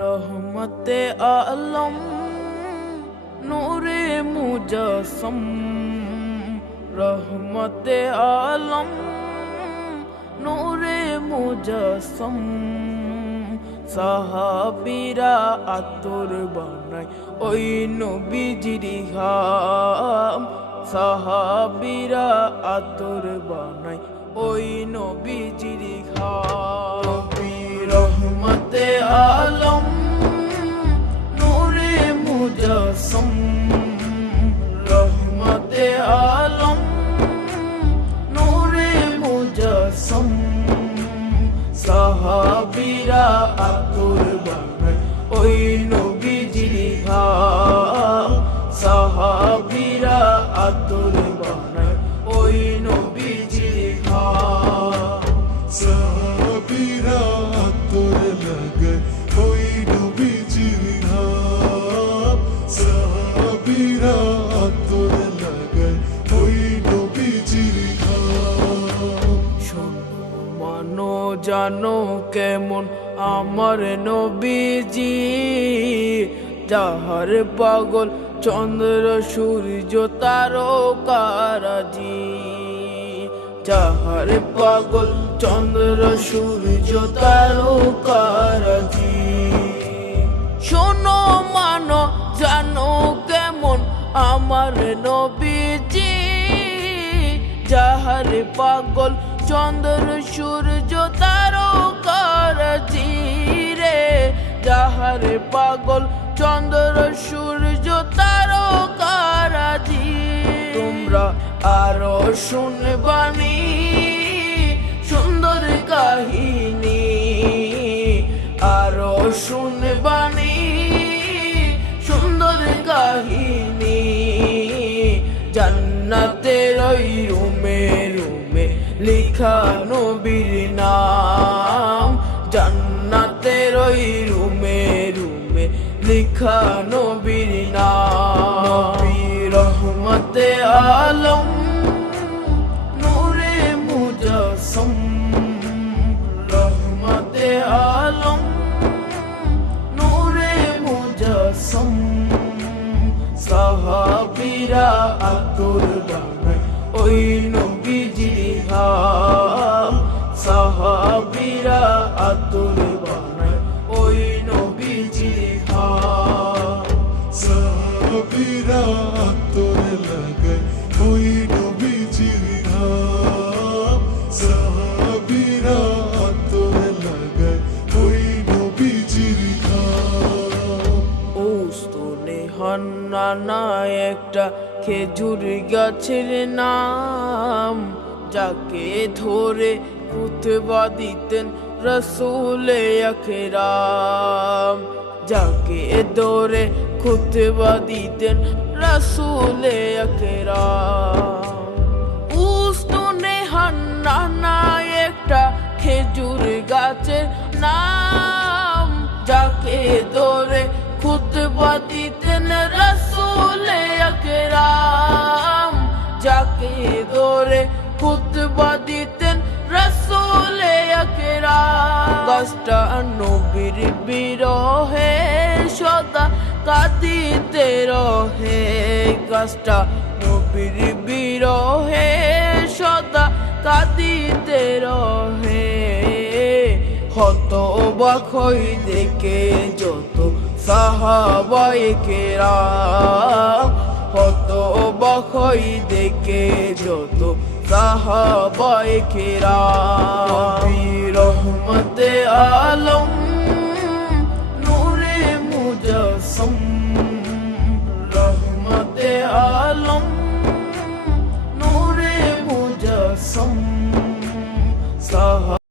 রহমতে আলম নূরে মুজাসম, রহমতে আলম নূরে মুজাসম। সাহাবীরা আতর বানায় ওই নবীজির ঘাম, সাহাবীরা আতর বানায় ওই নবীজির ঘাম। রহমতে আলম নূরে মুজাসম, রহমতে আলম নূরে মুজাসম। সাহাবীরা আতর বানায় ওই নবীজির ঘাম, সাহাবীরা আতর বানায় ওই নবীজির ঘাম। সাহাবীরা আতর লাগায় ওই নবীজির ঘাম, সাহাবীরা আতর লাগায় ওই নবীজির ঘাম। শোনো মানো জানো কেমন আমার নবীজি, যাহার পাগল চন্দ্র সূর্য তারকারাজি, যাহার পাগল চন্দ্র সূর্য তারকারাজি। শোনো মানো জানো কেমন আমার নবীজি, যাহার পাগল চন্দ্র সূর্য তারকারাজি রে, যাহার পাগল চন্দ্র সূর্য তারকারাজি। তোমরা আরো শুনবানি সুন্দর কাহিনী, আরো শুনবানি সুন্দর কাহিনী। জান্নাতের ওই রুমে রুমে লিখা নবীর নাম, জান্নাতের ওই রুমে রুমে লিখা নবীর নাম। নবী রহমতে আলম নূরে মুজাসম, রহমতে আলম নূরে মুজাসম। সাহাবীরা আতর বানায় ওই নবীজির ঘাম, সাহাবীরা আতর বানায় ওই নবীজির ঘাম। সাহাবীরা আতর লাগায় ওই নবীজির ঘাম, সাহাবীরা আতর লাগায় ওই নবীজির ঘাম। ওস্তনে হান্নানা একটা খেজুর গাছের নাম, যাকে ধরে খুতবা দিতেন রাসূলে আকরাম, যাকে ধরে খুতবা দিতেন রাসূলে আকরাম। উস্তনে হান্নানা একটা খেজুর গাছের নাম, যাকে ধরে খুতবা দিতেন রাসূলে আকরাম, যাকে ধরে খুতবা দিতেন রাসূলে আকরাম। গাছটা নবীর বিরহে সদা কাঁদিতে রহে, গাছটা নবীর বিরহে সদা কাঁদিতে রহে। হতবাক হই দেখে যত সাহাবায়ে কেরাম, হতবাক হই দেখে যত সাহাবায়ে কেরাম। রহমতে আলম নূরে মুজাসম, রহমতে আলম